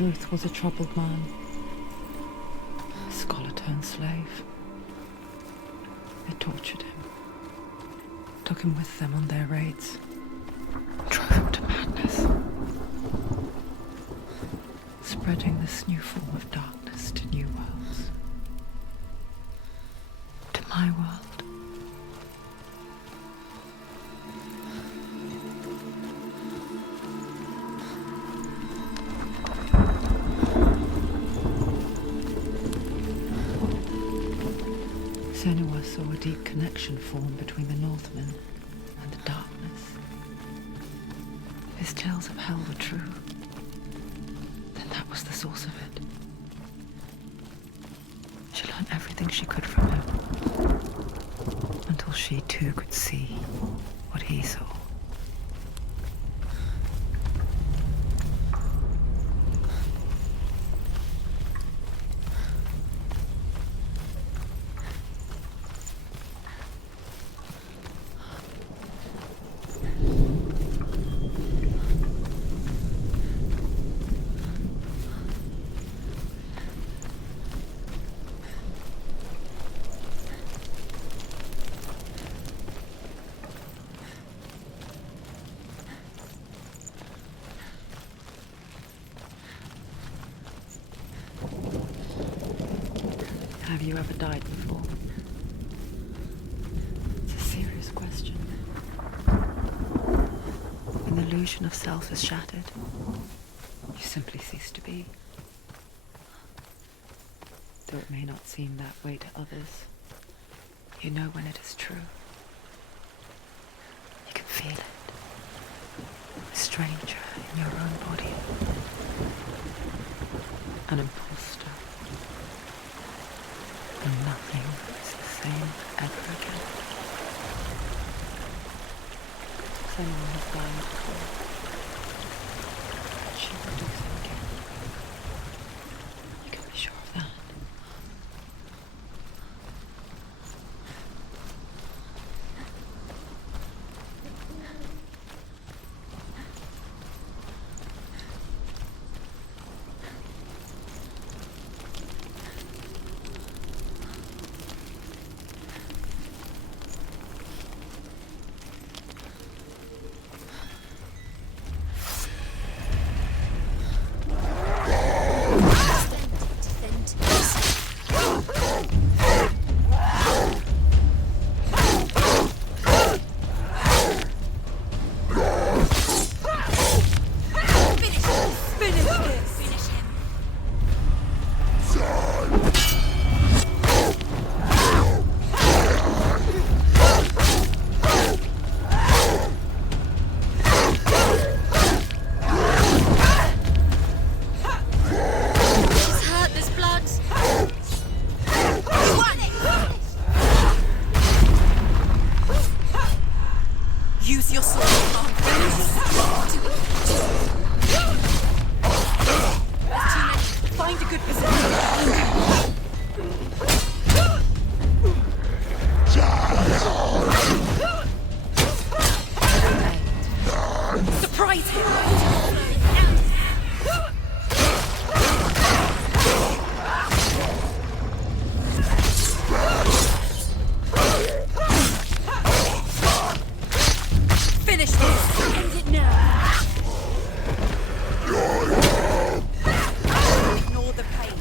Druth was a troubled man. A scholar turned slave. They tortured him. Took him with them on their raids. Drove him to madness. Spreading this new form of darkness to new worlds. To my world. Senua saw a deep connection form between the Northmen and the darkness. If his tales of hell were true, then that was the source of it. She learned everything she could from him, until she too could see what he saw. Have you ever died before? It's a serious question. When the illusion of self is shattered, you simply cease to be. Though it may not seem that way to others, you know when it is true. You can feel it. A stranger in your own body. An imposter. And nothing is the same ever again. Senua has died before. She will do so again. You can be sure of that. Use your sword. Find a good position. Surprise him! Finish this! End it now! Ignore the pain.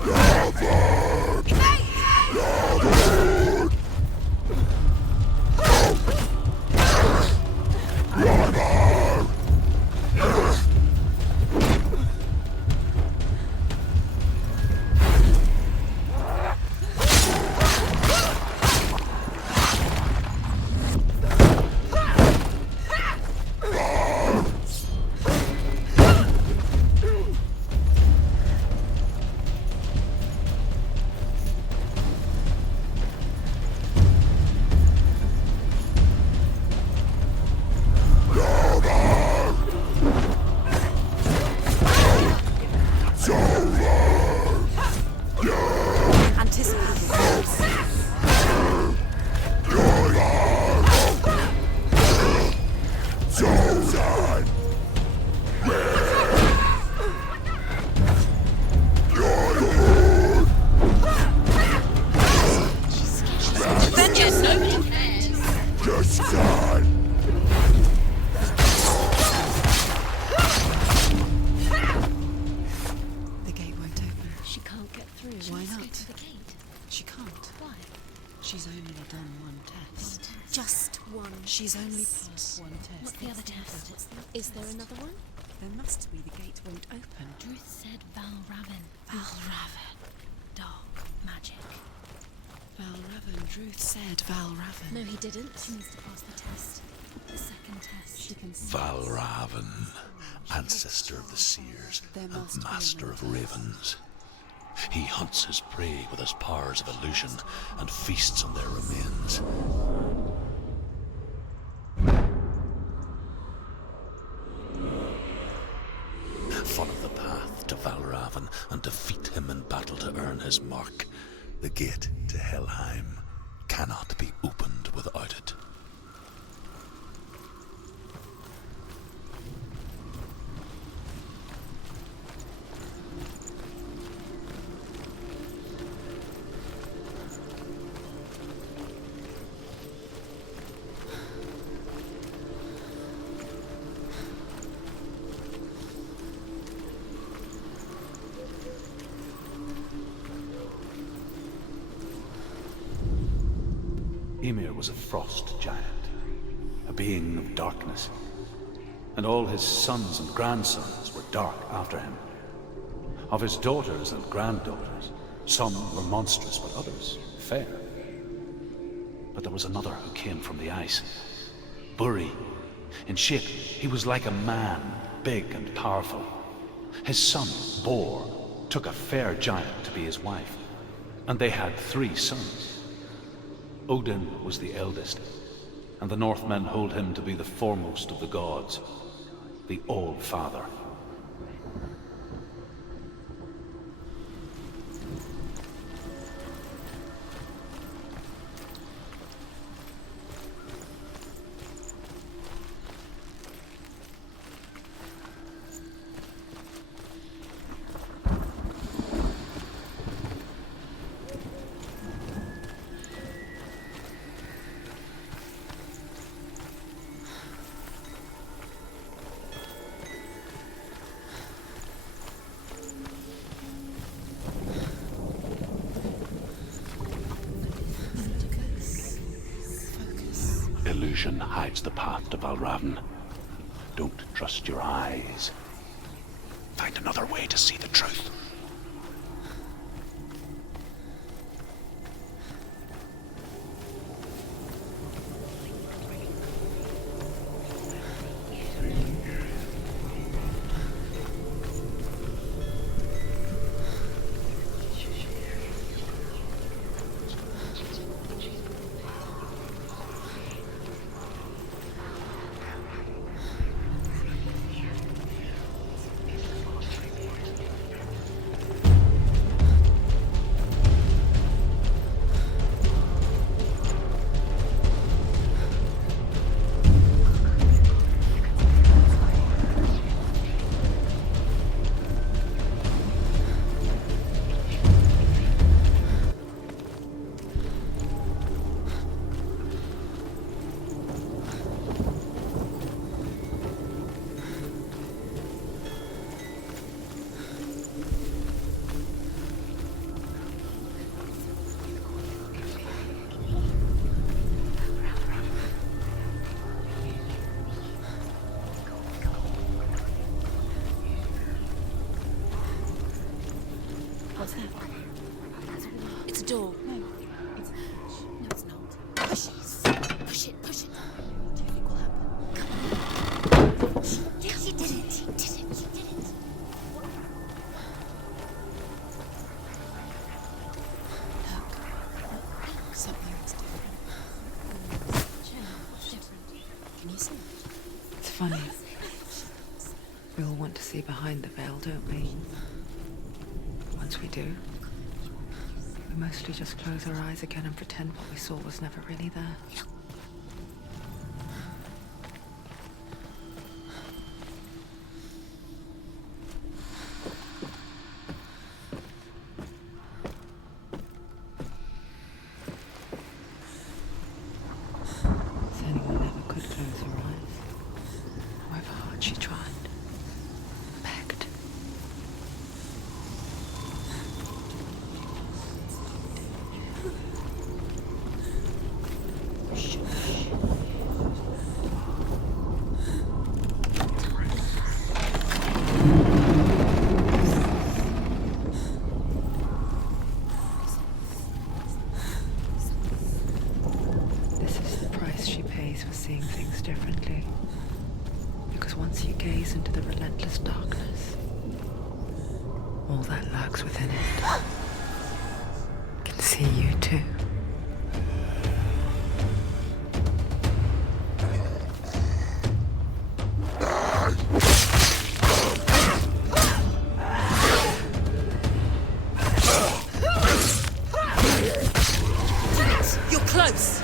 it's the opposite. Is there another one? There must be. The gate won't open. Druth said Valravn. Valravn. Dark magic. Valravn. Druth said Valravn. No, he didn't. She needs to pass the test. The second test. She can see. Valravn, ancestor of the seers There and must be master of another. ravens. He hunts his prey with his powers of illusion and feasts on their remains. Follow the path to Valravn and defeat him in battle to earn his mark. The gate to Helheim cannot be opened without it. Ymir was a frost giant, a being of darkness, and all his sons and grandsons were dark after him. Of his daughters and granddaughters, some were monstrous, but others fair. But there was another who came from the ice. Buri. In shape, he was like a man, big and powerful. His son, Bor, took a fair giant to be his wife, and they had 3 sons. Odin was the eldest, and the Northmen hold him to be the foremost of the gods, the All-Father. Illusion hides the path to Valravn. Don't trust your eyes. Find another way to see the truth. What's that? It's a door. No, it's a hatch. No, it's not. Push it. Push it. Push it. What do you think will happen? Yeah, she did it. She did it. She did it. Look, something's different. Different. Can you see it? It's funny. We all want to see behind the veil, don't we? Once we do, we mostly just close our eyes again and pretend what we saw was never really there. Senua never could close her eyes. However hard she tried. Begged. Shh. once you gaze into the relentless darkness, all that lurks within it can see you too. You're close!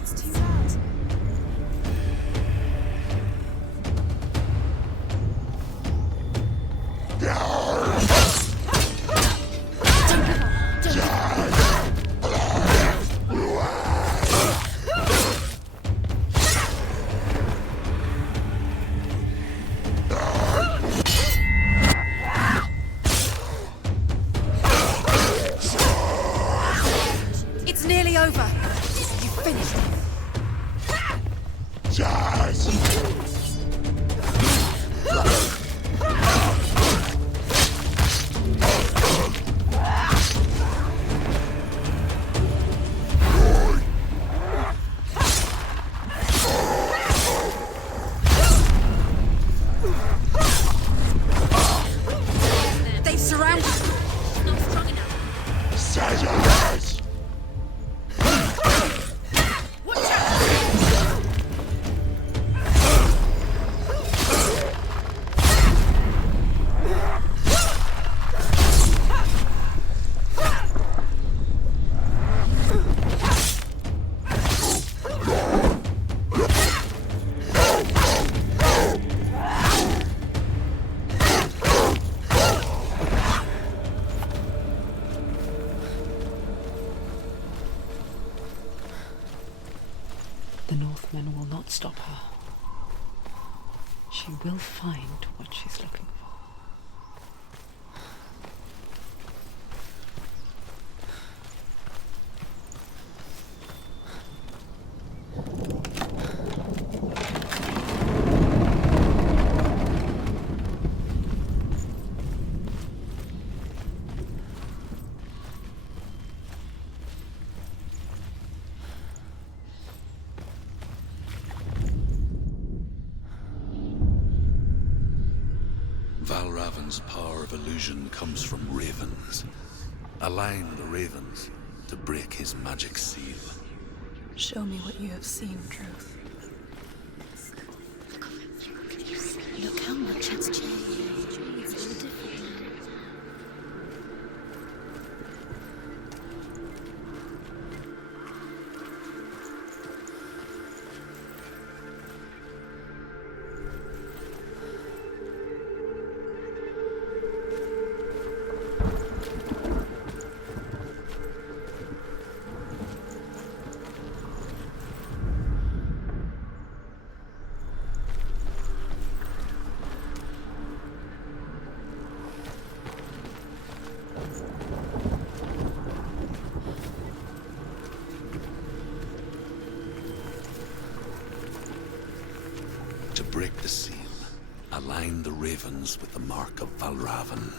It's too loud. It's nearly over. You finished it. They've surrounded you. Not strong enough. The Northmen will not stop her. She will find what she's looking for. Valravan's power of illusion comes from ravens. Align the ravens to break his magic seal. Show me what you have seen, Truth. Look how much it's changed. It's all different now. To break the seal, align the ravens with the mark of Valravan.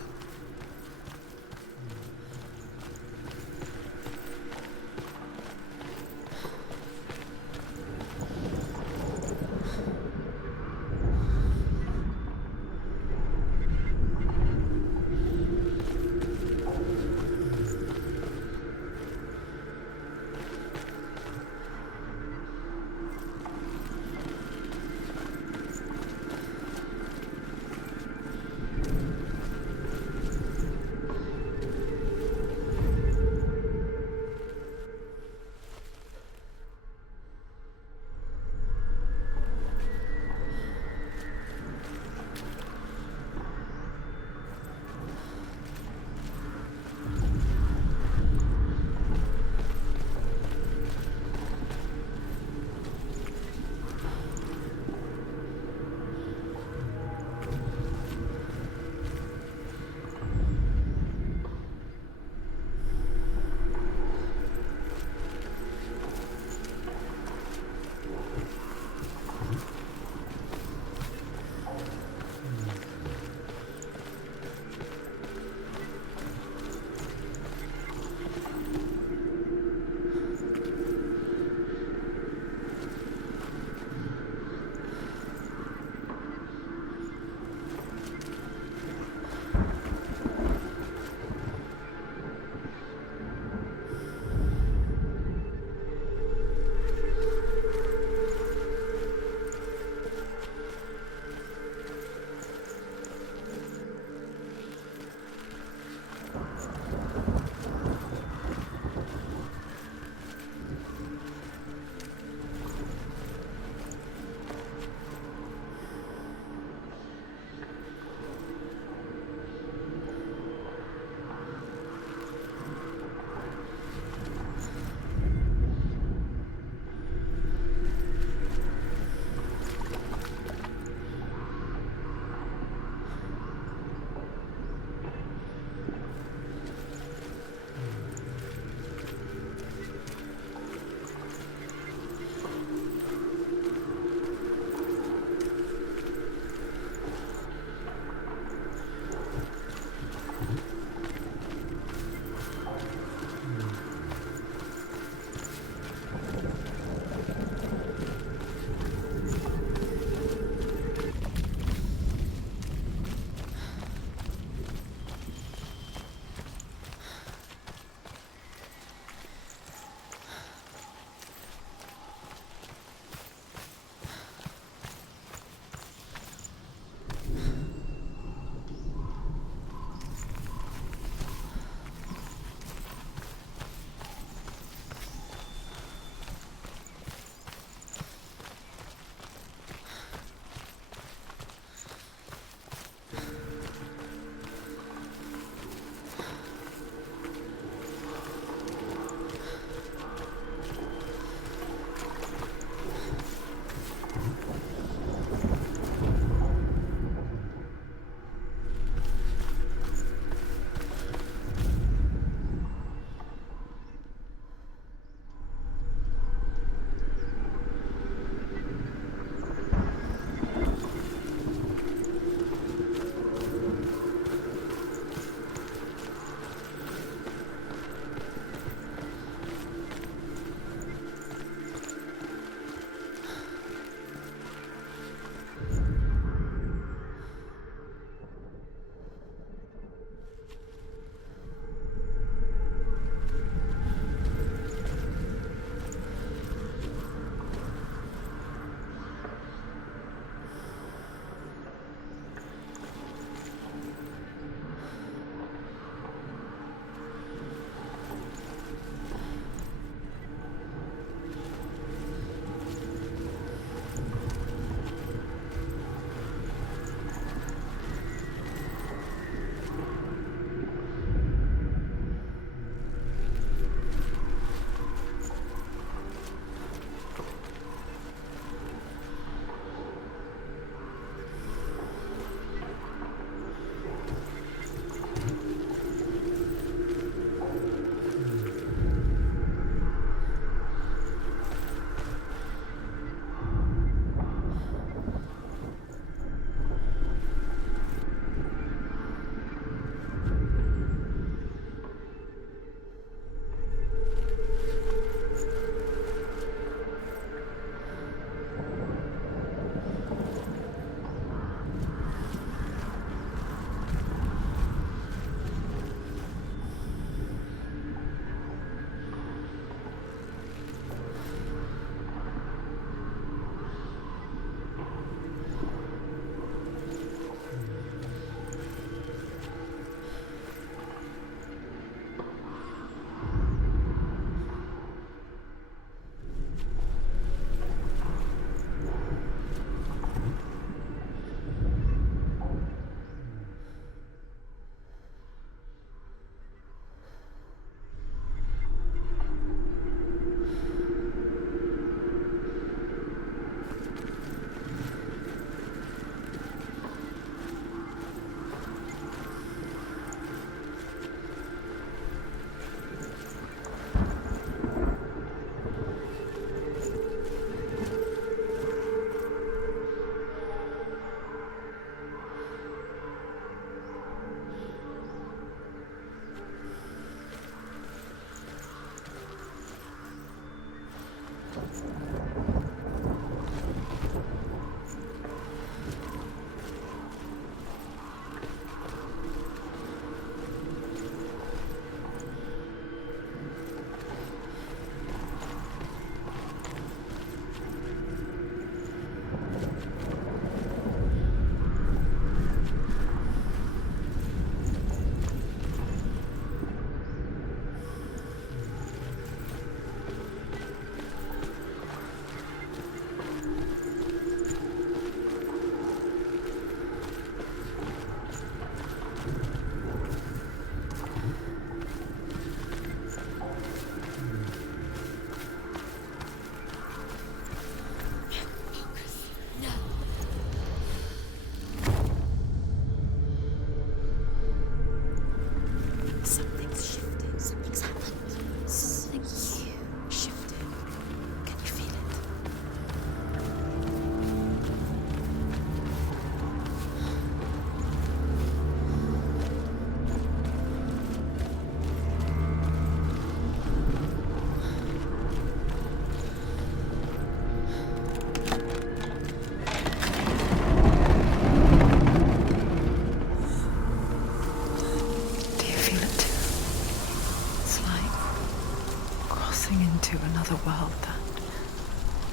world that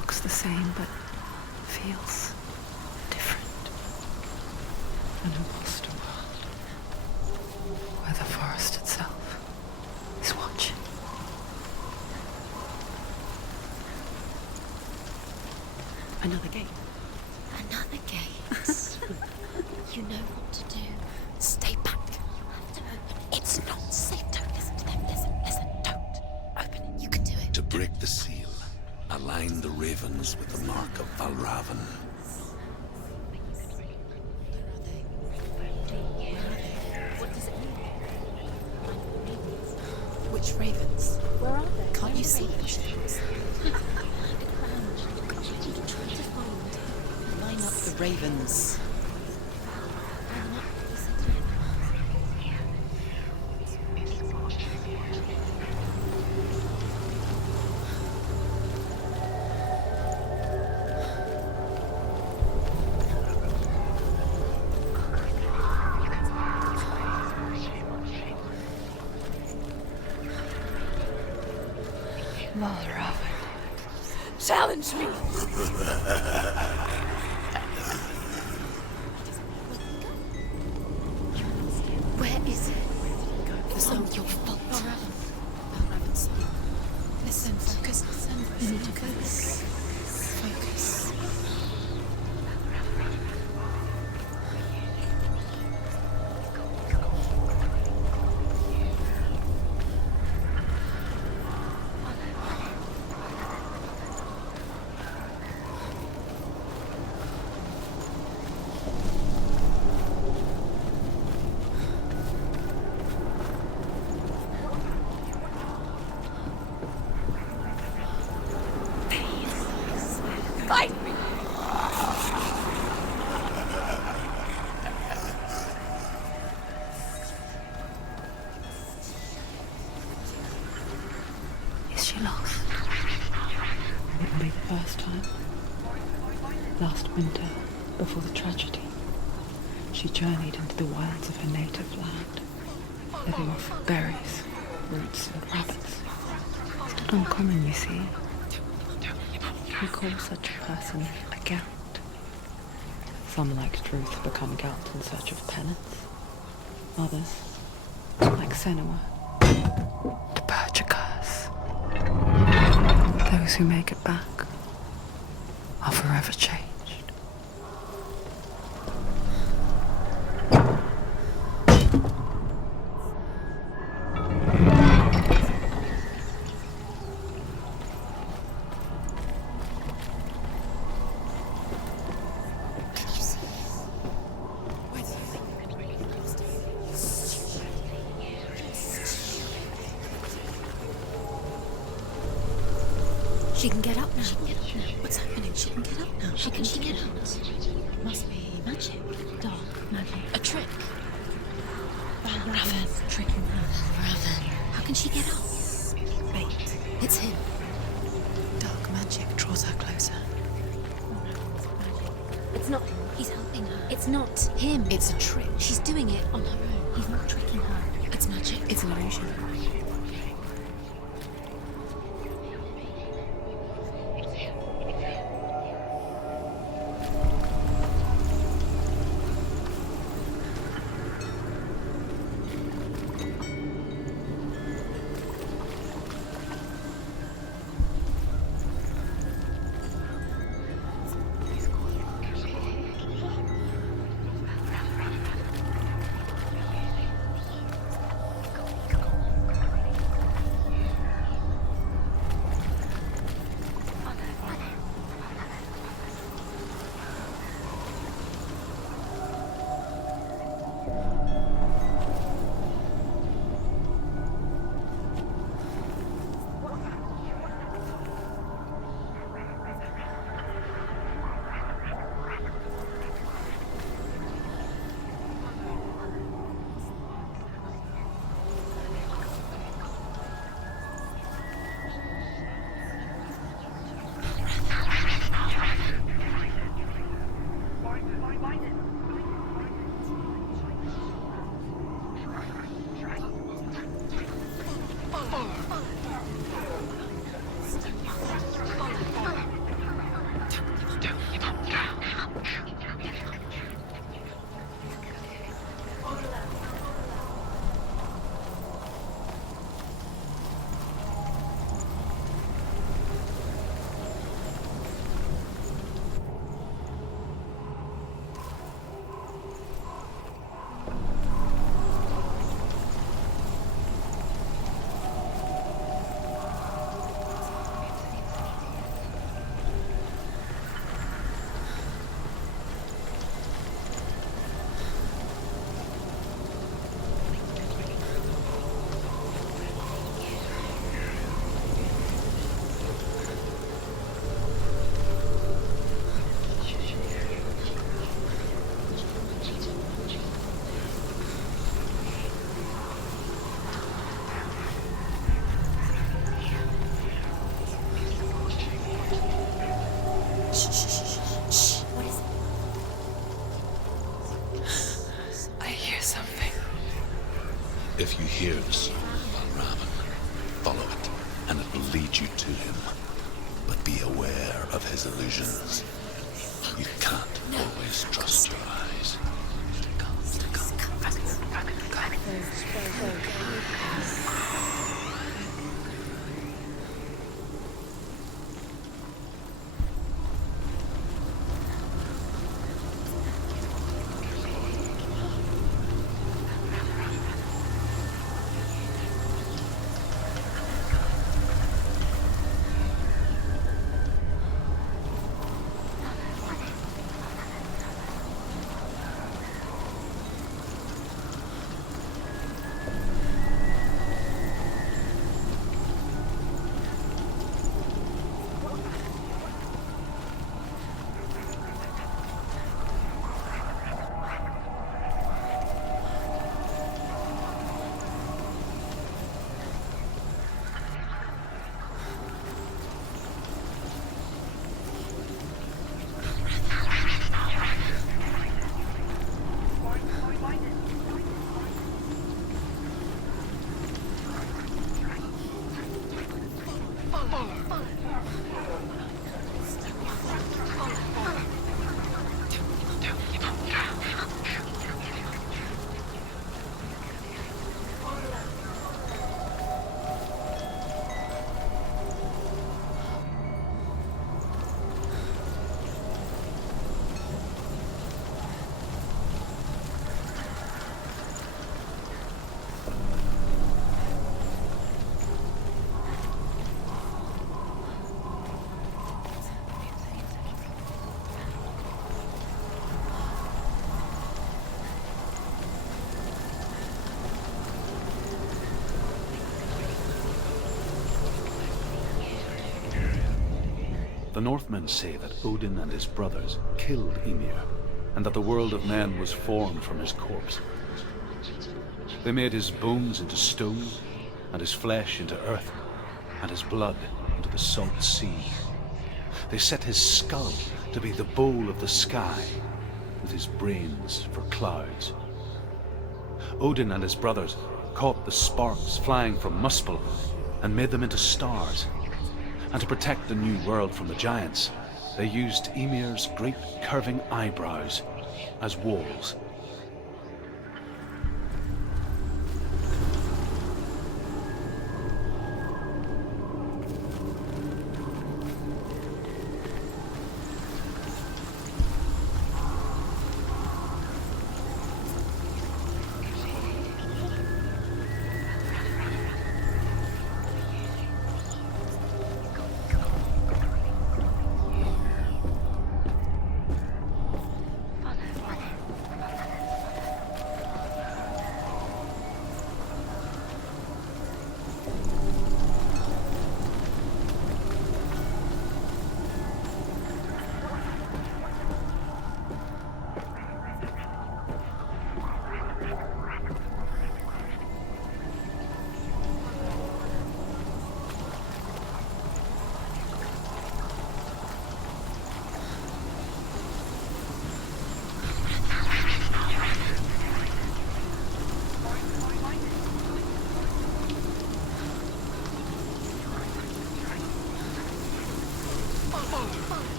looks the same but feels different. An imposter world where the forest itself is watching. Another gate. Another gate. You know what to do. Stay back. You have to open it. It's not safe. Don't listen to them. Listen. Don't. Open it. You can do it. To break the seal, align the ravens with the mark of Valravan. What does it mean? Which ravens? Where are they? Can't you see them? Line up the ravens. Valravan. Challenge me! Where is it? It's not your fault. Valravan, speak. Listen, focus. Focus. Fight me! Is she lost? It wouldn't be the first time. Last winter, before the tragedy, she journeyed into the wilds of her native land, living off berries, roots, and rabbits. It's not uncommon, you see. We call such a person a Gelt. Some, like Truth, become Gelt in search of penance. Others, like Senua, to purge a curse. Those who make it back are forever changed. She can get up now. What's happening? She can get up now. She can get out. Must be magic. Dark magic. A trick. Raven's tricking her. Raven. How can she get up? Bait. It's him. Dark magic draws her closer. It's not him. He's helping her. It's not him. It's a trick. She's doing it on her own. He's not tricking her. It's magic. It's an illusion. If you hear the song of Valravan, follow it, and it will lead you to him. But be aware of his illusions. You can't always trust your eyes. The Northmen say that Odin and his brothers killed Ymir, and that the world of men was formed from his corpse. They made his bones into stone, and his flesh into earth, and his blood into the salt sea. They set his skull to be the bowl of the sky, with his brains for clouds. Odin and his brothers caught the sparks flying from Muspel and made them into stars. And to protect the new world from the giants, they used Ymir's great curving eyebrows as walls.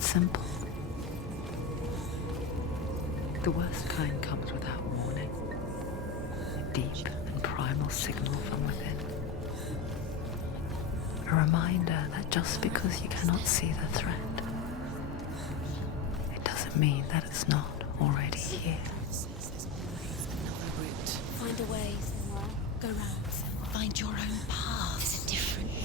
Simple. The worst kind comes without warning. A deep and primal signal from within. A reminder that just because you cannot see the threat, it doesn't mean that it's not already here. Find a way, Senua. Go round. Find your own path. There's a different way.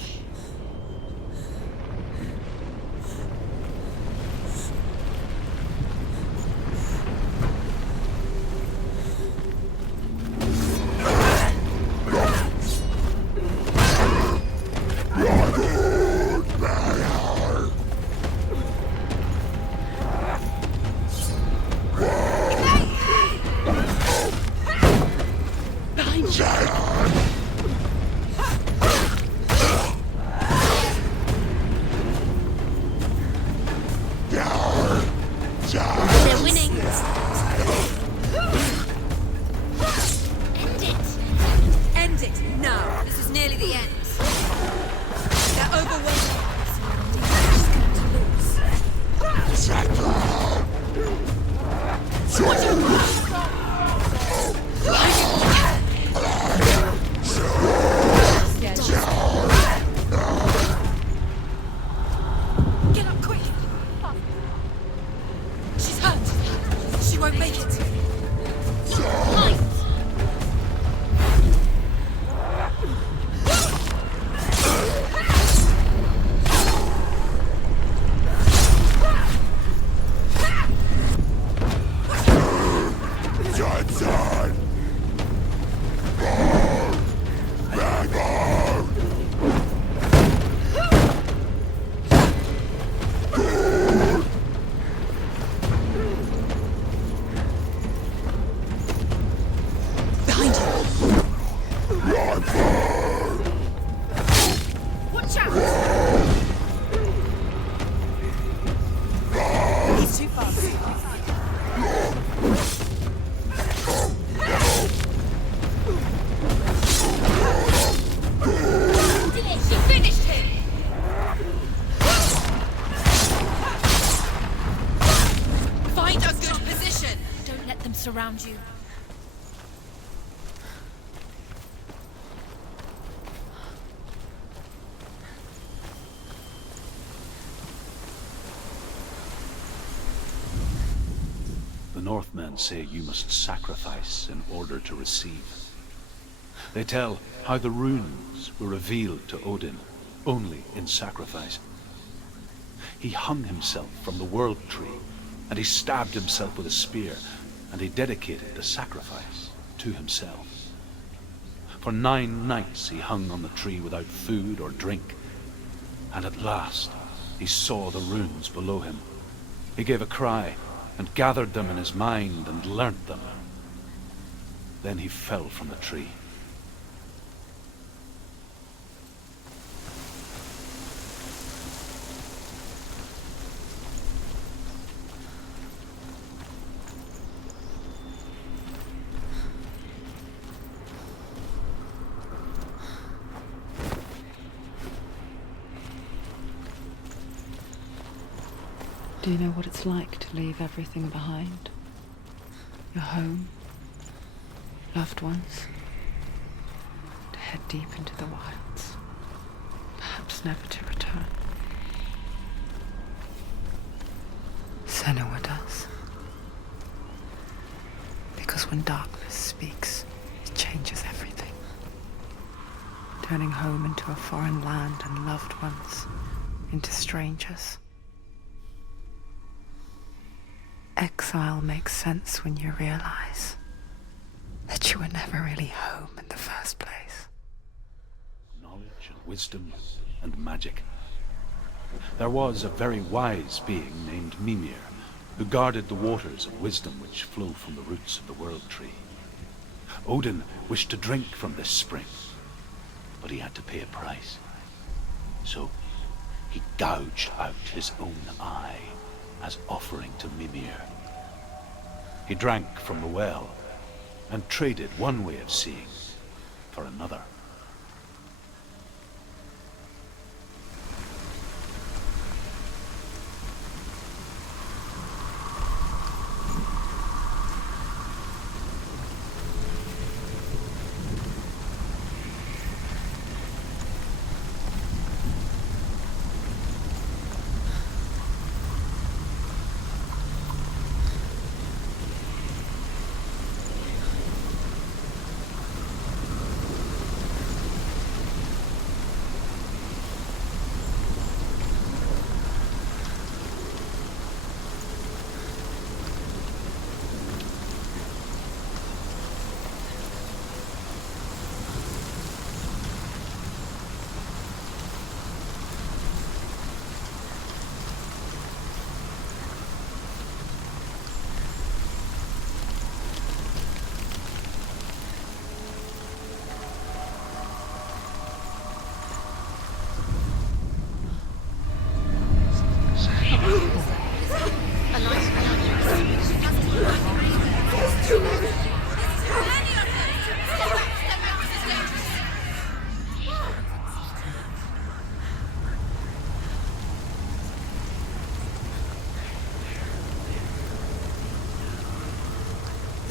They're winning. End it. End it now. This is nearly the end. They're overwhelmed. She's going to lose. Get up quick. She's hurt. She won't make it. Mine. Watch out! He's too fast. She finished him! Find a good position! Don't let them surround you. The Northmen say you must sacrifice in order to receive. They tell how the runes were revealed to Odin only in sacrifice. He hung himself from the world tree, and he stabbed himself with a spear, and he dedicated the sacrifice to himself. For 9 nights he hung on the tree without food or drink, and at last he saw the runes below him. He gave a cry, and gathered them in his mind and learnt them. Then he fell from the tree. Do you know what it's like to leave everything behind? Your home, loved ones, to head deep into the wilds, perhaps never to return. Senua does. Because when darkness speaks, it changes everything, turning home into a foreign land and loved ones into strangers. Exile makes sense when you realize that you were never really home in the first place. Knowledge and wisdom and magic. There was a very wise being named Mimir, who guarded the waters of wisdom which flow from the roots of the world tree. Odin wished to drink from this spring, but he had to pay a price. So he gouged out his own eye as offering to Mimir. He drank from the well and traded one way of seeing for another.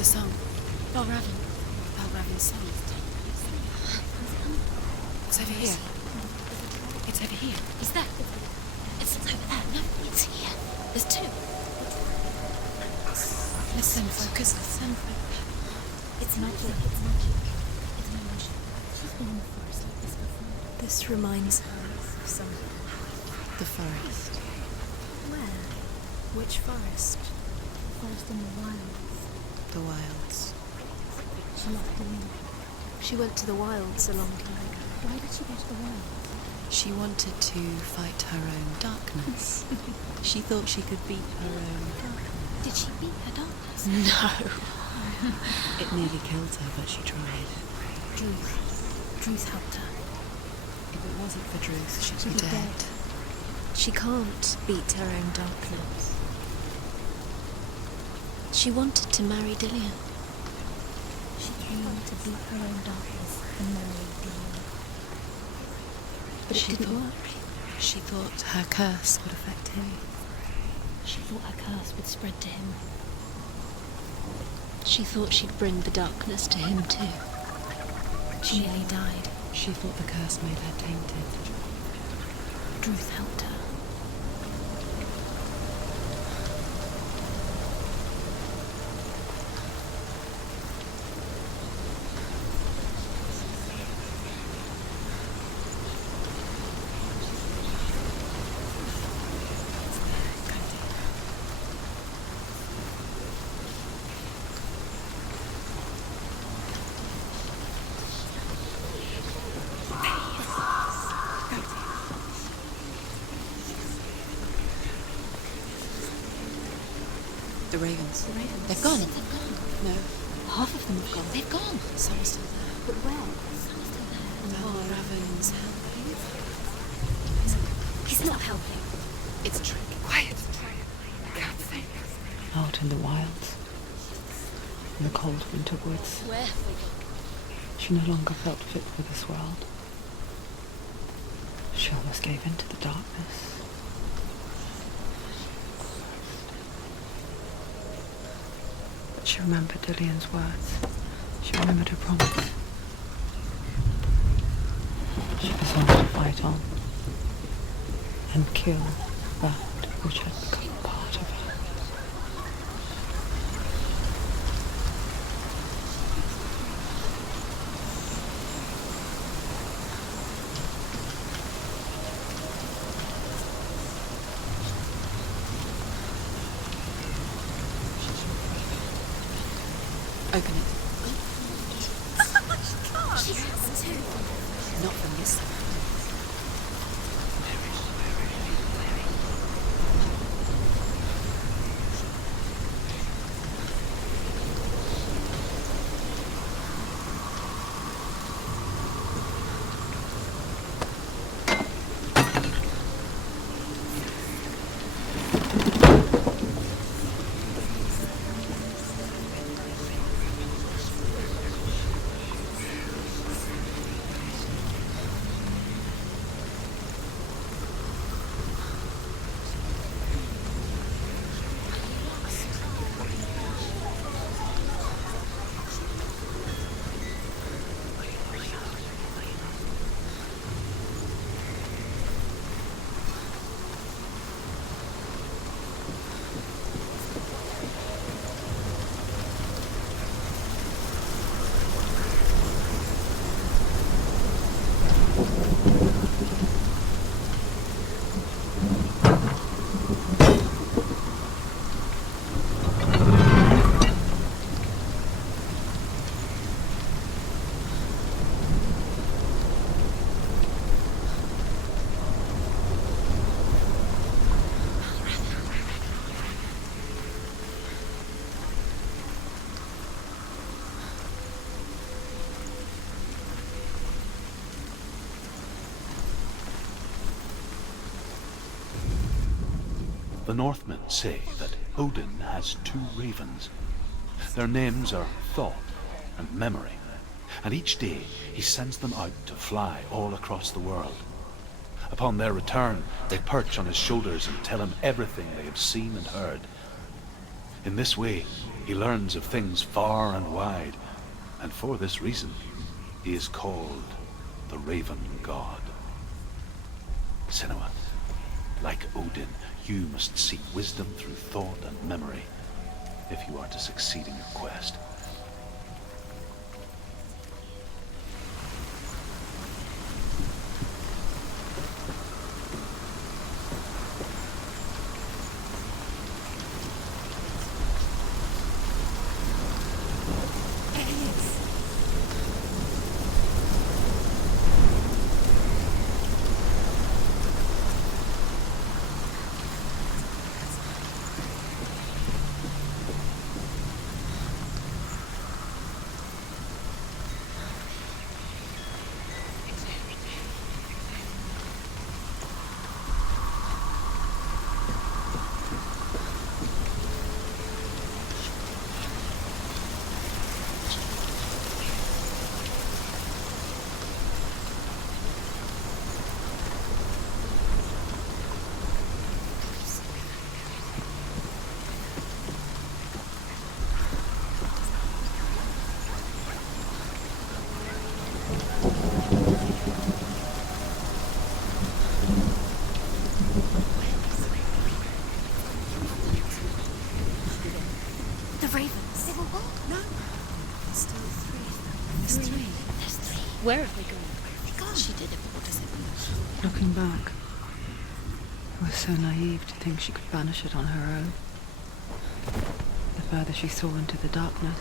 song. Balravin. Balravin's song. It's over here. It's over here. Is that? It's over there. No, it's here. There's two. Listen, focus, listen. It's magic. It's magic. It's an illusion. She's been in the forest like this before. This reminds her of something. The forest. Where? Which forest? The forest in the wilds. The wilds. She left him in. She went to the wilds a long time ago. Why did she go to the wilds? She wanted to fight her own darkness. She thought she could beat her own darkness. Did she beat her darkness? No. It nearly killed her, but she tried. Druth helped her. If it wasn't for Druth, she'd She'd be be dead. dead. She can't beat her own darkness. She wanted to marry Dillian. She came to beat her own darkness and marry Dillian. But it didn't work. She thought her curse would affect him. She thought her curse would spread to him. She thought she'd bring the darkness to him too. She nearly died. She thought the curse made her tainted. Druth helped her. The ravens. The ravens. They've gone. They've gone. No. Half of them have gone. They've gone. Some are still there. But where? Some are still there. Oh, Raven's helping. He's not helping. It's a trick. Quiet. Out in the wilds, in the cold winter woods, Where have we gone? she no longer felt fit for this world. She almost gave in to the darkness. But she remembered Dillian's words. She remembered her promise. She resolved to fight on and kill that which had become part of her. Open it. She has to. Not from this side. The Northmen say that Odin has two ravens. Their names are Thought and Memory, and each day he sends them out to fly all across the world. Upon their return, they perch on his shoulders and tell him everything they have seen and heard. In this way, he learns of things far and wide, and for this reason, he is called the Raven God. Senua, like Odin, you must seek wisdom through thought and memory if you are to succeed in your quest. The ravens. They were what? No. There's still three. There's three. There's three. Where have they gone? She did it, but what does it mean? Looking back, I was so naive to think she could banish it on her own. The further she saw into the darkness,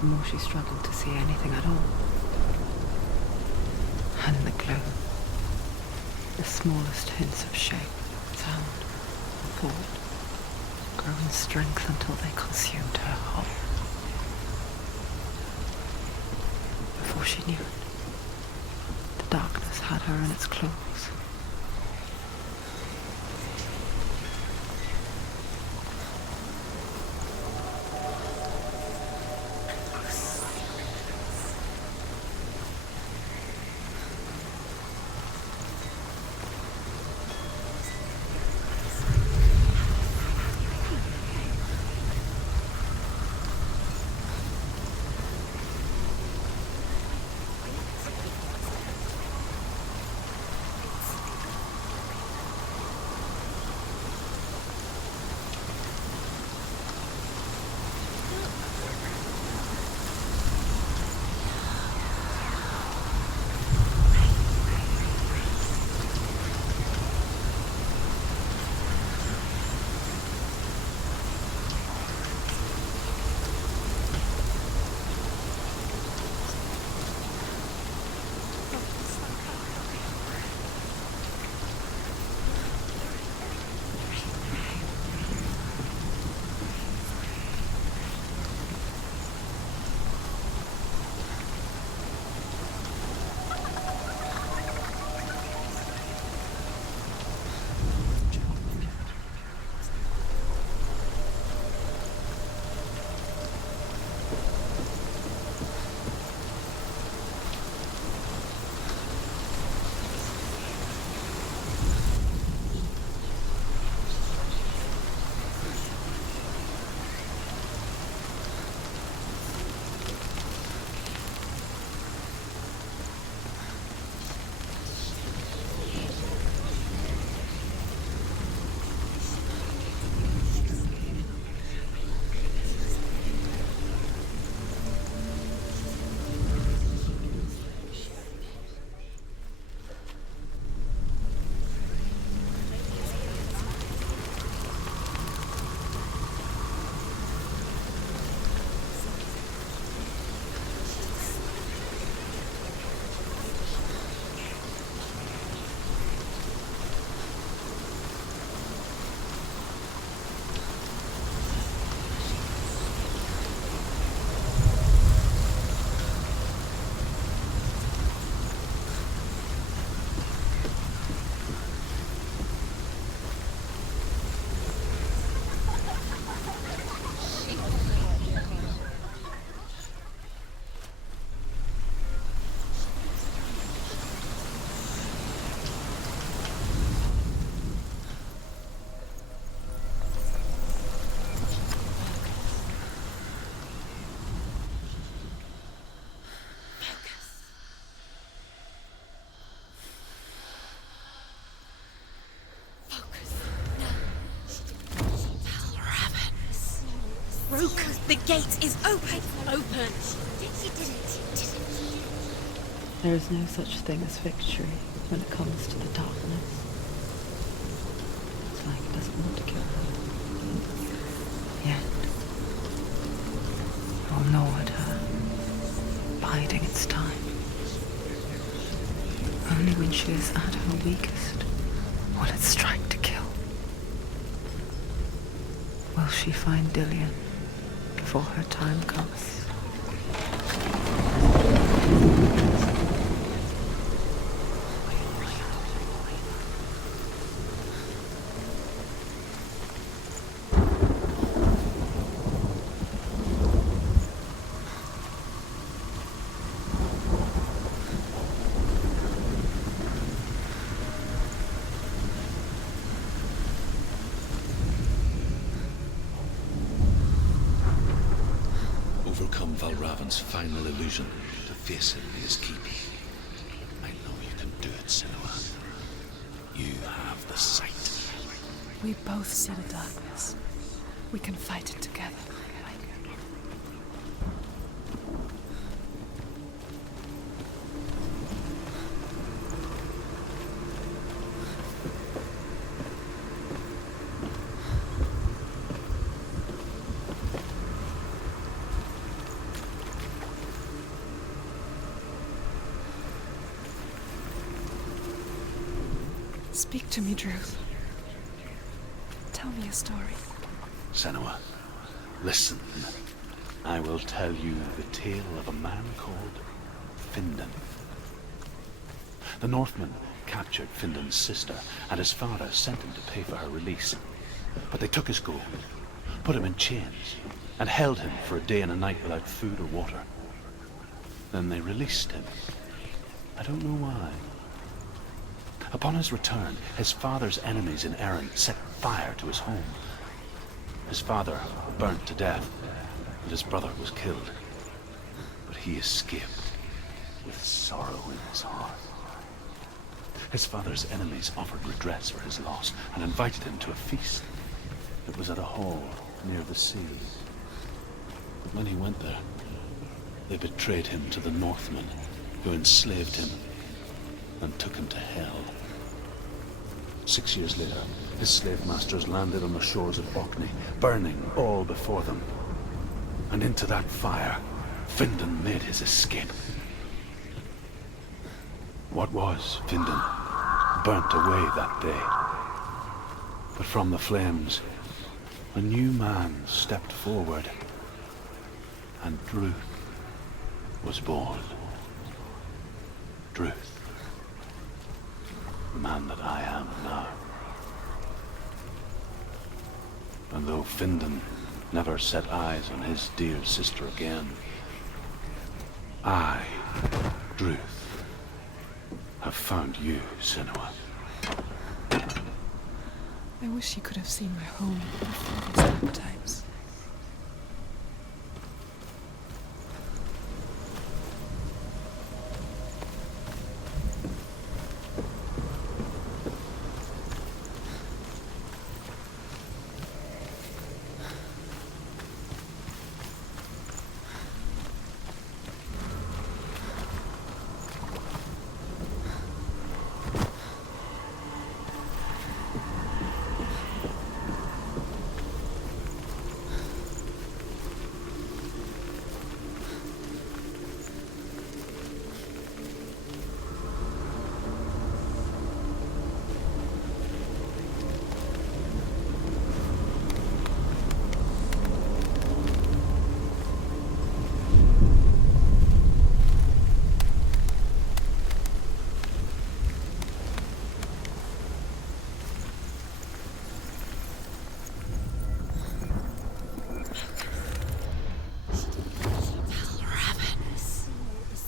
the more she struggled to see anything at all. And in the gloom, the smallest hints of shape, sound, or thought grow in strength until they consumed her whole. Before she knew it, the darkness had her in its claws. The gate is open! Open! She did it. There is no such thing as victory when it comes to the darkness. It's like it doesn't want to kill her. Yet, it will gnaw at her, biding its time. Only when she is at her weakest will it strike to kill. Will she find Dillion before her time comes? Overcome Valravan's final illusion to face him in his keep. I know you can do it, Senua. You have the sight. We both see the darkness. We can fight it together. Speak to me, Druth. Tell me a story. Senua, listen. I will tell you the tale of a man called Findan. The Northmen captured Findan's sister, and his father sent him to pay for her release. But they took his gold, put him in chains, and held him for a day and a night without food or water. Then they released him. I don't know why. Upon his return, his father's enemies in Erin set fire to his home. His father burnt to death, and his brother was killed. But he escaped with sorrow in his heart. His father's enemies offered redress for his loss and invited him to a feast. It was at a hall near the sea. But when he went there, they betrayed him to the Northmen, who enslaved him and took him to hell. 6 years later, his slave masters landed on the shores of Orkney, burning all before them. And into that fire, Findan made his escape. What was Findan burnt away that day. But from the flames, a new man stepped forward, and Druth was born. Druth. The man that I am now. And though Findan never set eyes on his dear sister again, I, Druth, have found you, Senua. I wish you could have seen my home before these dark times.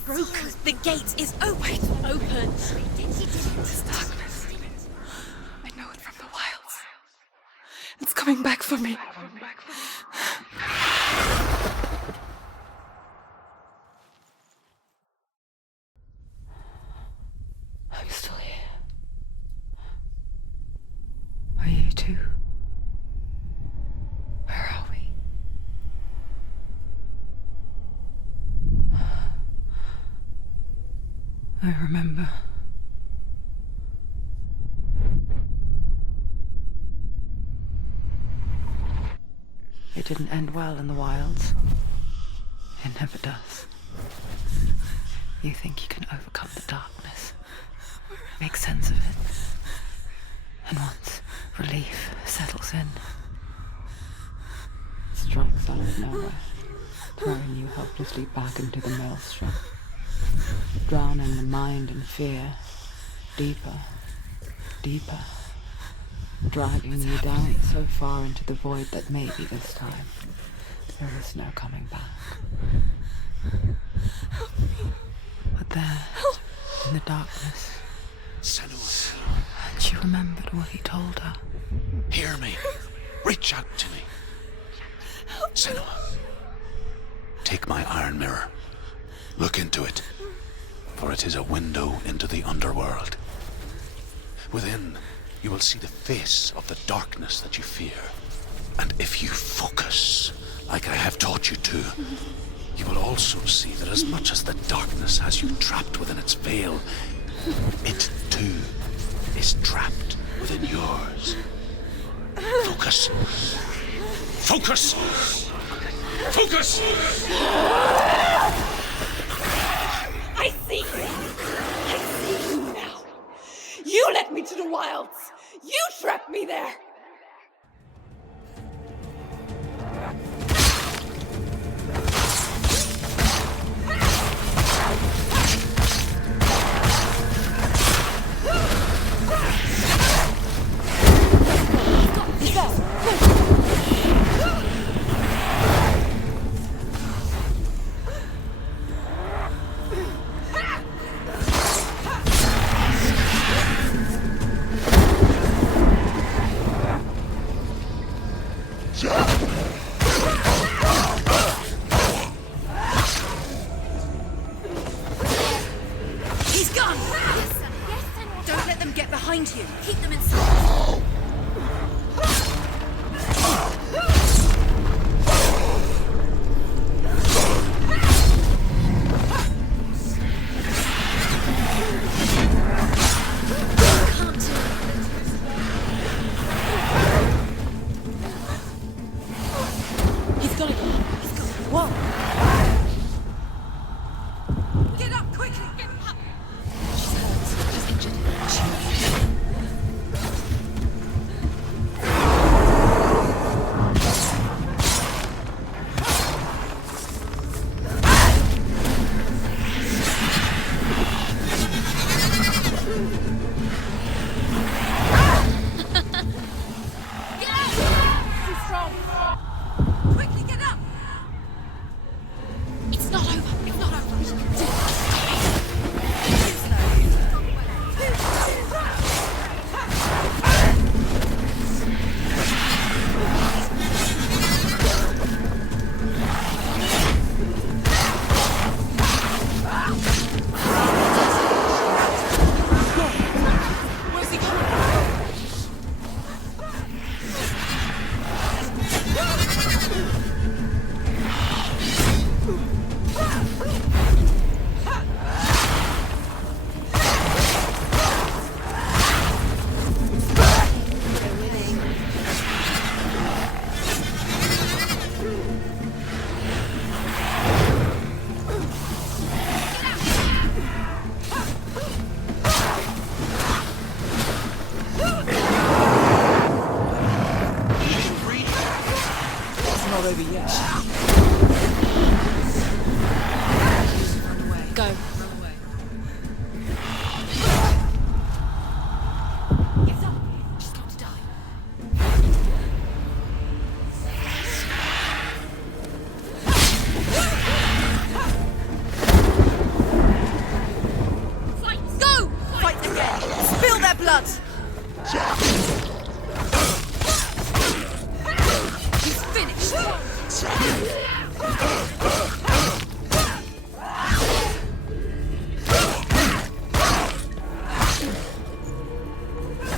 Broken! The gate is open! Open! This darkness. I know it from the wilds. It's coming back for me. I'm still here. Are you too? Where are we? remember. It didn't end well in the wilds. It never does. You think you can overcome the darkness, make sense of it, and once relief settles in, it strikes out of nowhere, throwing you helplessly back into the maelstrom, drowning the mind in fear, deeper, deeper, dragging you down so far into the void that maybe this time there is no coming back. But there, in the darkness, Senua, she remembered what he told her. hear me. Reach out to me. Senua, take my iron mirror. Look into it, for it is a window into the underworld. Within, you will see the face of the darkness that you fear. And if you focus, like I have taught you to, you will also see that as much as the darkness has you trapped within its veil, it too is trapped within yours. Focus. Focus! Focus! I see you! I see you now! You led me to the wilds! You trapped me there! He's gone! Don't let them get behind you. Keep them inside. He's got it. Whoa! Get up quickly! Get up! She's injured. Get up! Too strong. Quickly, get up! It's not over. It's not over. Where's he going? It's not over yet. Run away. Go. Run away. Get up. She's going to die. Fight! Go! Fight again. Spill their blood. He's finished!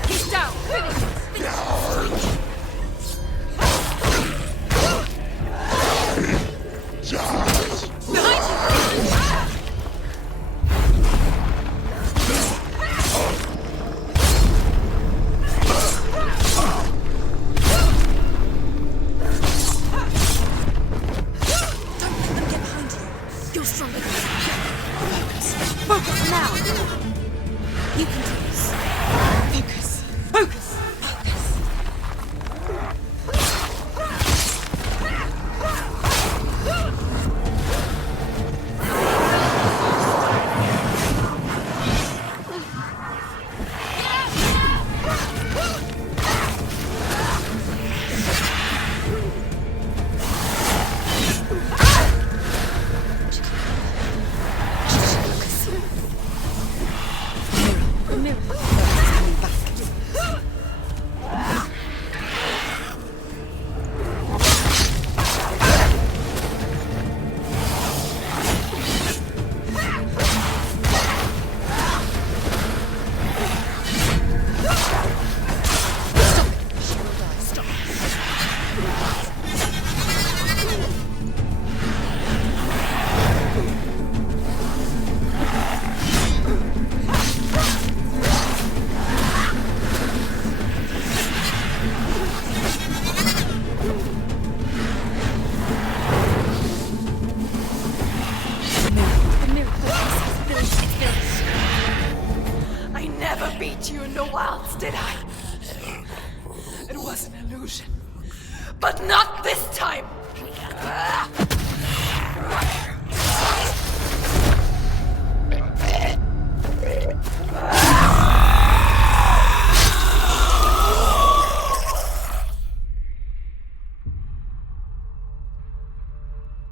He's down! Finish! Finish! Behind you! meet you in the wilds, did I? It was an illusion. But not this time!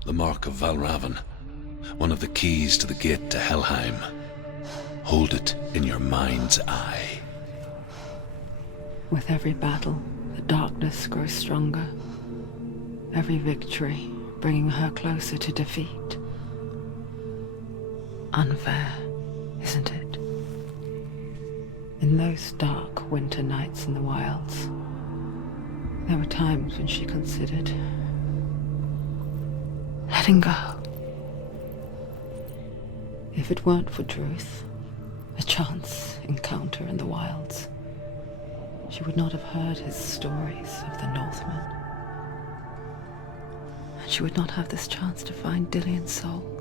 The Mark of Valravan, one of the keys to the gate to Helheim. Hold it in your mind's eye. With every battle, the darkness grows stronger. Every victory bringing her closer to defeat. Unfair, isn't it? In those dark winter nights in the wilds, there were times when she considered letting go. If it weren't for Druth, a chance encounter in the wilds, she would not have heard his stories of the Northmen. And she would not have this chance to find Dillion's soul.